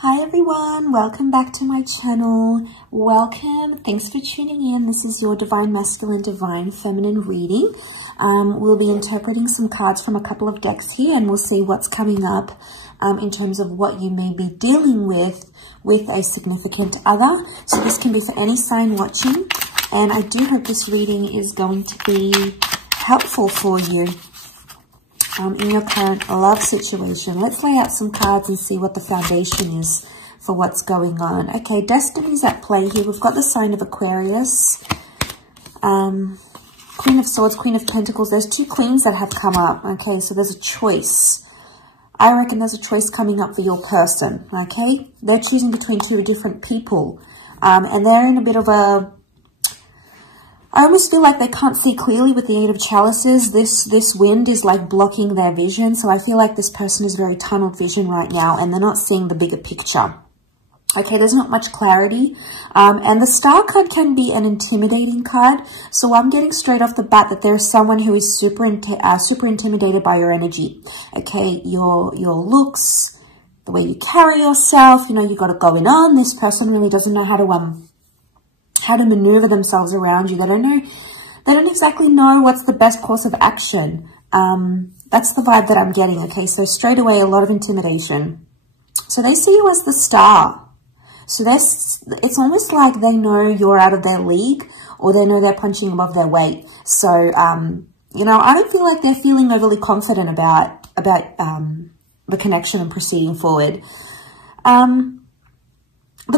Hi everyone, welcome back to my channel. Welcome, thanks for tuning in. This is your Divine Masculine, Divine Feminine reading. We'll be interpreting some cards from a couple of decks here and we'll see what's coming up in terms of what you may be dealing with a significant other. So this can be for any sign watching, and I do hope this reading is going to be helpful for you in your current love situation. Let's lay out some cards and see what the foundation is for what's going on. Okay, destiny's at play here. We've got the sign of Aquarius, Queen of Swords, Queen of Pentacles. There's two queens that have come up. Okay, so there's a choice. I reckon there's a choice coming up for your person. Okay, they're choosing between two different people, and they're in a bit of a, I almost feel like they can't see clearly with the Eight of Chalices. This wind is like blocking their vision. So I feel like this person is very tunnel vision right now and they're not seeing the bigger picture. Okay, there's not much clarity. And the Star card can be an intimidating card. So I'm getting straight off the bat that there's someone who is super intimidated by your energy. Okay, your looks, the way you carry yourself, you know, you got it going on. This person really doesn't know how to maneuver themselves around you. They don't exactly know what's the best course of action. That's the vibe that I'm getting. Okay, so straight away, a lot of intimidation. So they see you as the star. So it's almost like they know you're out of their league, or they know they're punching above their weight. So, you know, I don't feel like they're feeling overly confident about the connection and proceeding forward. The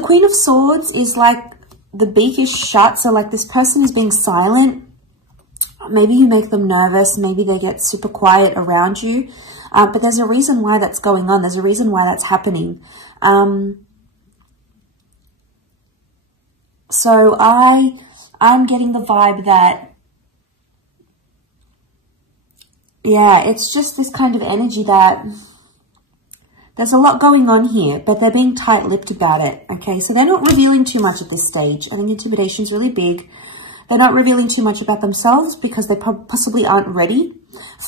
Queen of Swords is like, the beak is shut, so like this person is being silent. Maybe you make them nervous, maybe they get super quiet around you, but there's a reason why that's going on. There's a reason why that's happening. So I'm getting the vibe that, yeah, it's just this kind of energy that there's a lot going on here, but they're being tight-lipped about it, okay? So they're not revealing too much at this stage. I think intimidation is really big. They're not revealing too much about themselves because they possibly aren't ready.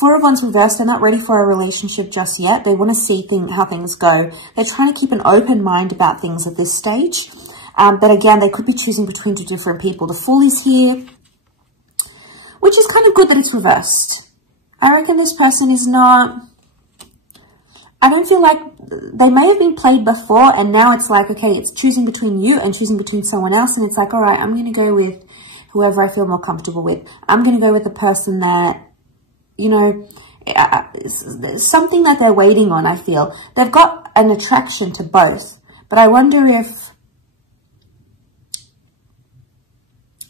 Four of Wands reversed, they're not ready for a relationship just yet. They want to see how things go. They're trying to keep an open mind about things at this stage. But again, they could be choosing between two different people. The Fool is here, which is kind of good that it's reversed. I reckon this person is not... I don't feel like they may have been played before and now it's like, okay, it's choosing between you and choosing between someone else. And it's like, all right, I'm going to go with whoever I feel more comfortable with. I'm going to go with the person that, you know, something that they're waiting on, I feel. They've got an attraction to both, but I wonder if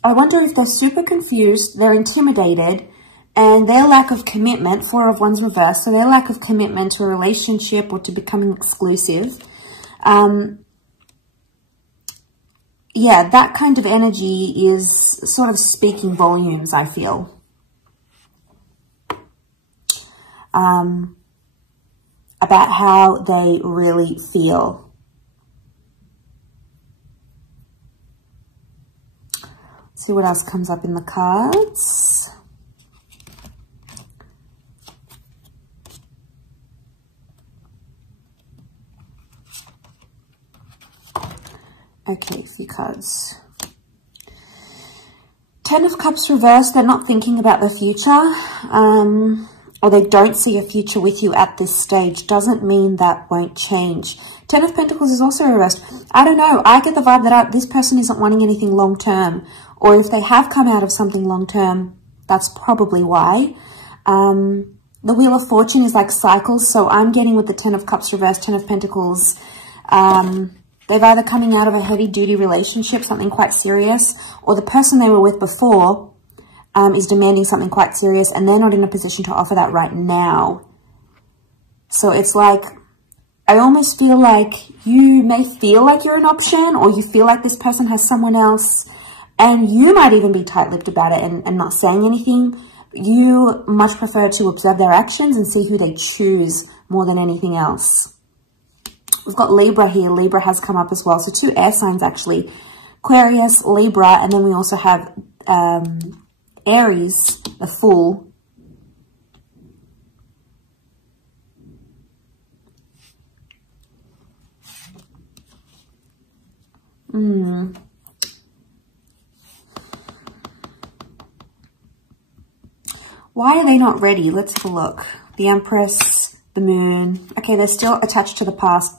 they're super confused, they're intimidated, and their lack of commitment, Four of Wands reversed, so their lack of commitment to a relationship or to becoming exclusive, yeah, that kind of energy is sort of speaking volumes, I feel, about how they really feel. Let's see what else comes up in the cards. Okay, a few cards. Ten of Cups reversed. They're not thinking about the future, or they don't see a future with you at this stage. Doesn't mean that won't change. Ten of Pentacles is also reversed. I don't know. I get the vibe that this person isn't wanting anything long-term, or if they have come out of something long-term, that's probably why. The Wheel of Fortune is like cycles, so I'm getting with the Ten of Cups reversed, Ten of Pentacles, they've either coming out of a heavy-duty relationship, something quite serious, or the person they were with before is demanding something quite serious, and they're not in a position to offer that right now. So it's like, I almost feel like you may feel like you're an option, or you feel like this person has someone else, and you might even be tight-lipped about it and not saying anything. You much prefer to observe their actions and see who they choose more than anything else. We've got Libra here. Libra has come up as well. So two air signs, actually. Aquarius, Libra, and then we also have Aries, the Fool. Why are they not ready? Let's have a look. The Empress, the Moon. Okay, they're still attached to the past.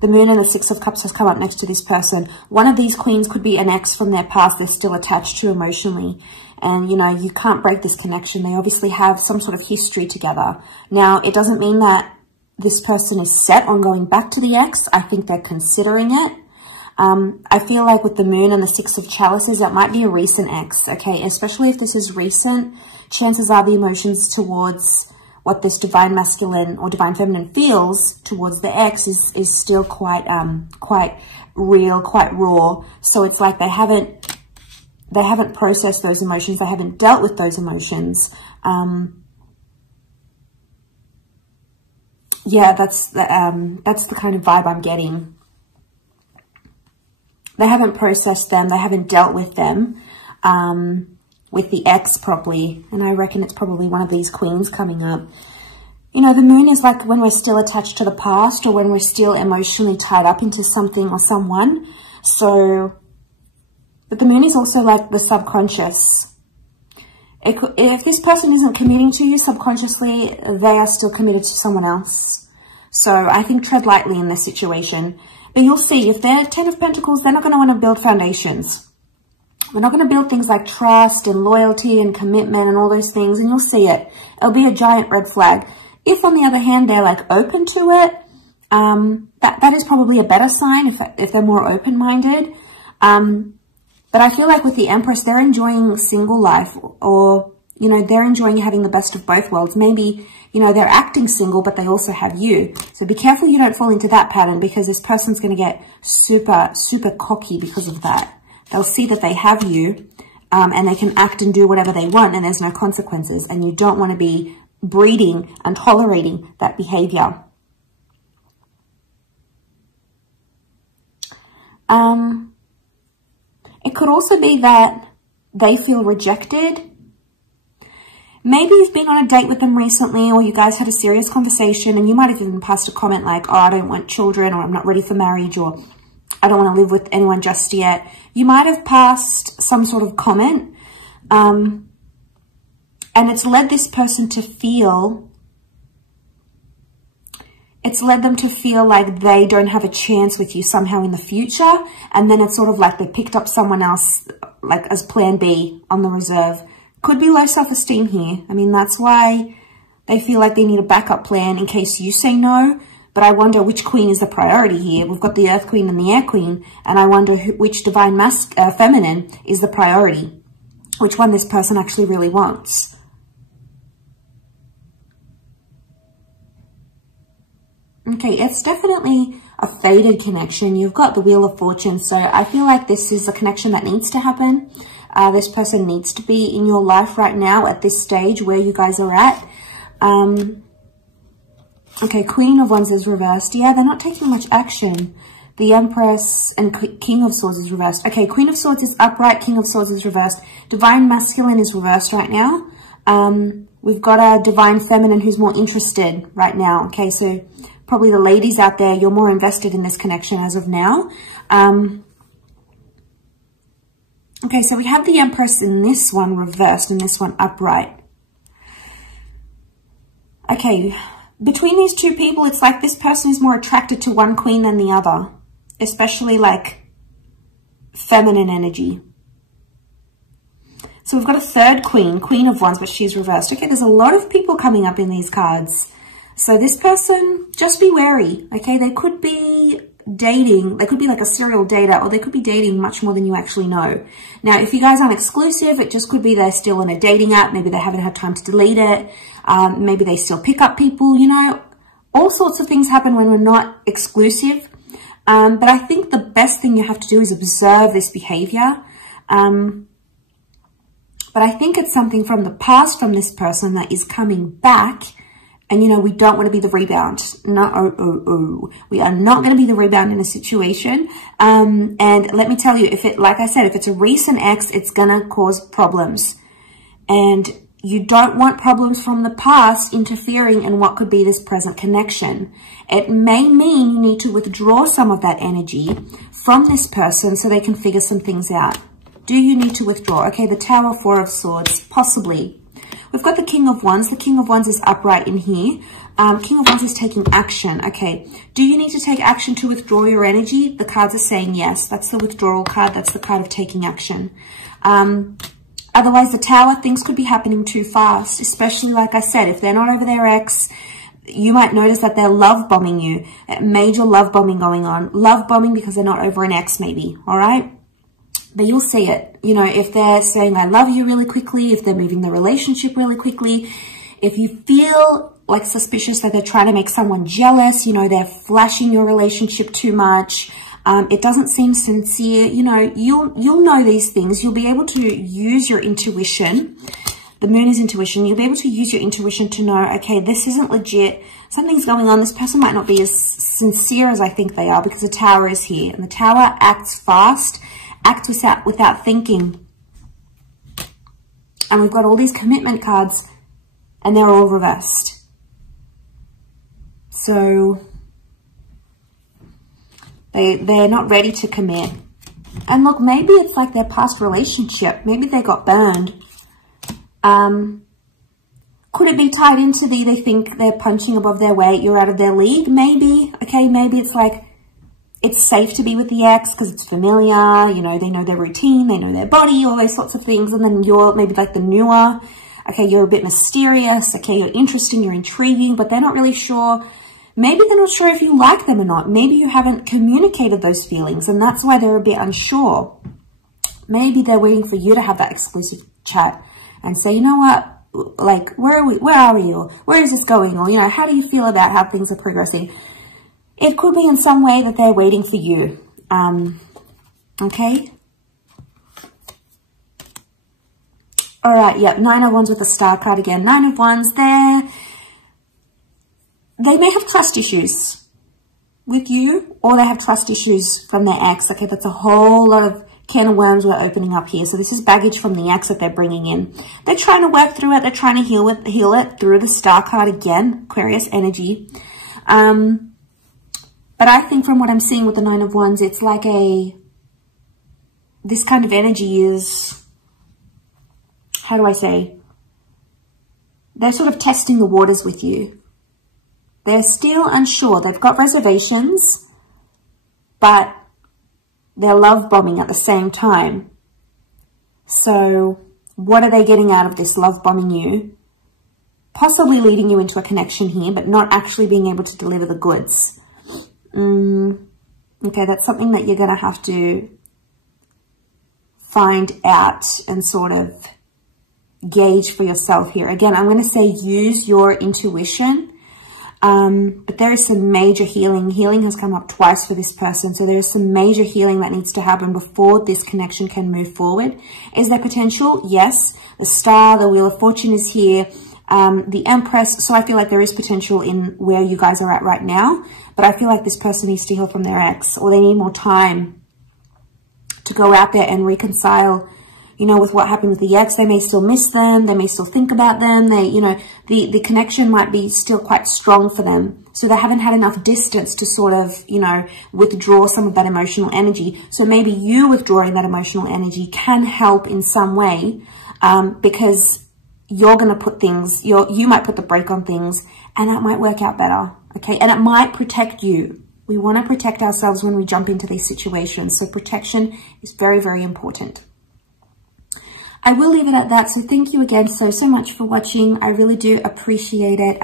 The Moon and the Six of Cups has come up next to this person. One of these queens could be an ex from their past they're still attached to emotionally. And, you know, you can't break this connection. They obviously have some sort of history together. Now, it doesn't mean that this person is set on going back to the ex. I think they're considering it. I feel like with the Moon and the Six of Chalices, that might be a recent ex, okay? Especially if this is recent, chances are the emotions towards what this divine masculine or divine feminine feels towards the ex is still quite real, quite raw. So it's like they haven't processed those emotions. They haven't dealt with those emotions. Yeah, that's the kind of vibe I'm getting. They haven't processed them. They haven't dealt with them, with the ex properly. And I reckon it's probably one of these queens coming up. You know, the Moon is like when we're still attached to the past or when we're still emotionally tied up into something or someone. So, but the Moon is also like the subconscious. If this person isn't committing to you subconsciously, they are still committed to someone else. So I think tread lightly in this situation. But you'll see, if they're 10 of Pentacles, they're not going to want to build foundations. They're not going to build things like trust and loyalty and commitment and all those things. And you'll see it. It'll be a giant red flag. If, on the other hand, they're like open to it, that is probably a better sign if they're more open-minded. But I feel like with the Empress, they're enjoying single life, or, you know, they're enjoying having the best of both worlds. Maybe, you know, they're acting single, but they also have you. So be careful you don't fall into that pattern, because this person's going to get super, super cocky because of that. They'll see that they have you, and they can act and do whatever they want, and there's no consequences. And you don't want to be breeding and tolerating that behavior. It could also be that they feel rejected. Maybe you've been on a date with them recently, or you guys had a serious conversation, and you might have even passed a comment like, oh, I don't want children, or I'm not ready for marriage, or I don't want to live with anyone just yet. You might have passed some sort of comment, and it's led this person to feel, it's led them to feel like they don't have a chance with you somehow in the future. And then it's sort of like they picked up someone else, like as plan B on the reserve. Could be low self-esteem here. I mean, that's why they feel like they need a backup plan in case you say no. But I wonder which queen is the priority here. We've got the Earth Queen and the Air Queen. And I wonder which divine feminine is the priority. Which one this person actually really wants. Okay, it's definitely a faded connection. You've got the Wheel of Fortune. So I feel like this is a connection that needs to happen. This person needs to be in your life right now at this stage where you guys are at. Okay, Queen of Wands is reversed. Yeah, they're not taking much action. The Empress and King of Swords is reversed. Okay, Queen of Swords is upright. King of Swords is reversed. Divine Masculine is reversed right now. We've got a Divine Feminine who's more interested right now. Okay, so probably the ladies out there, you're more invested in this connection as of now. Okay, so we have the Empress in this one reversed and this one upright. Okay, between these two people, it's like this person is more attracted to one queen than the other, especially like feminine energy. So we've got a third queen, Queen of Wands, but she's reversed. Okay, there's a lot of people coming up in these cards. So this person, just be wary, okay? They could be dating. They could be like a serial dater, or they could be dating much more than you actually know. Now, if you guys aren't exclusive, it just could be they're still in a dating app. Maybe they haven't had time to delete it. Maybe they still pick up people, you know. All sorts of things happen when we're not exclusive. But I think the best thing you have to do is observe this behavior. But I think it's something from the past from this person that is coming back. And, you know, we don't want to be the rebound. No, we are not going to be the rebound in a situation. And let me tell you, like I said, if it's a recent ex, it's going to cause problems. And you don't want problems from the past interfering in what could be this present connection. It may mean you need to withdraw some of that energy from this person so they can figure some things out. Do you need to withdraw? Okay, the Tower, Four of Swords, possibly. We've got the King of Wands. The King of Wands is upright in here. King of Wands is taking action. Okay, do you need to take action to withdraw your energy? The cards are saying yes. That's the withdrawal card. That's the card of taking action. Otherwise, the Tower, things could be happening too fast, especially, like I said, if they're not over their ex, you might notice that they're love bombing you. Major love bombing going on. Love bombing because they're not over an ex, maybe. All right? But you'll see it. You know, if they're saying, I love you really quickly, if they're moving the relationship really quickly, if you feel like suspicious that they're trying to make someone jealous, you know, they're flashing your relationship too much, it doesn't seem sincere, you know, you'll know these things. You'll be able to use your intuition. The moon is intuition. You'll be able to use your intuition to know, okay, this isn't legit. Something's going on. This person might not be as sincere as I think they are because the Tower is here. And the Tower acts fast, acts without thinking. And we've got all these commitment cards and they're all reversed. So they're not ready to commit. And look, maybe it's like their past relationship. Maybe they got burned. Could it be tied into they think they're punching above their weight, you're out of their league? Maybe. Okay, maybe it's like it's safe to be with the ex because it's familiar, you know, they know their routine, they know their body, all those sorts of things. And then you're maybe like the newer. Okay, you're a bit mysterious. Okay, you're interesting, you're intriguing, but they're not really sure. Maybe they're not sure if you like them or not. Maybe you haven't communicated those feelings and that's why they're a bit unsure. Maybe they're waiting for you to have that exclusive chat and say, you know what, like, where are we? Or where is this going? Or, you know, how do you feel about how things are progressing? It could be in some way that they're waiting for you. Okay. All right. Yep. Nine of Wands with the Star card again. Nine of Wands there. They may have trust issues with you or they have trust issues from their ex. Okay. That's a whole lot of can of worms we're opening up here. So this is baggage from the ex that they're bringing in. They're trying to work through it. They're trying to heal it through the Star card again, Aquarius energy. But I think from what I'm seeing with the Nine of Wands, it's like this kind of energy is, how do I say? They're sort of testing the waters with you. They're still unsure. They've got reservations, but they're love bombing at the same time. So what are they getting out of this love bombing you? Possibly leading you into a connection here, but not actually being able to deliver the goods. Okay, that's something that you're going to have to find out and sort of gauge for yourself here. Again, I'm going to say use your intuition. But there is some major healing. Healing has come up twice for this person. So there is some major healing that needs to happen before this connection can move forward. Is there potential? Yes. The Star, the Wheel of Fortune is here. The Empress. So I feel like there is potential in where you guys are at right now. But I feel like this person needs to heal from their ex, or they need more time to go out there and reconcile, you know, with what happened with the ex. They may still miss them. They may still think about them. They, you know, the connection might be still quite strong for them. So they haven't had enough distance to sort of, you know, withdraw some of that emotional energy. So maybe you withdrawing that emotional energy can help in some way, because you're going to put things, you might put the brake on things, and that might work out better. Okay. And it might protect you. We want to protect ourselves when we jump into these situations. So protection is very, very important. I will leave it at that. So thank you again so much for watching. I really do appreciate it.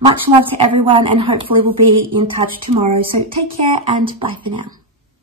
Much love to everyone, and hopefully we'll be in touch tomorrow. So take care and bye for now.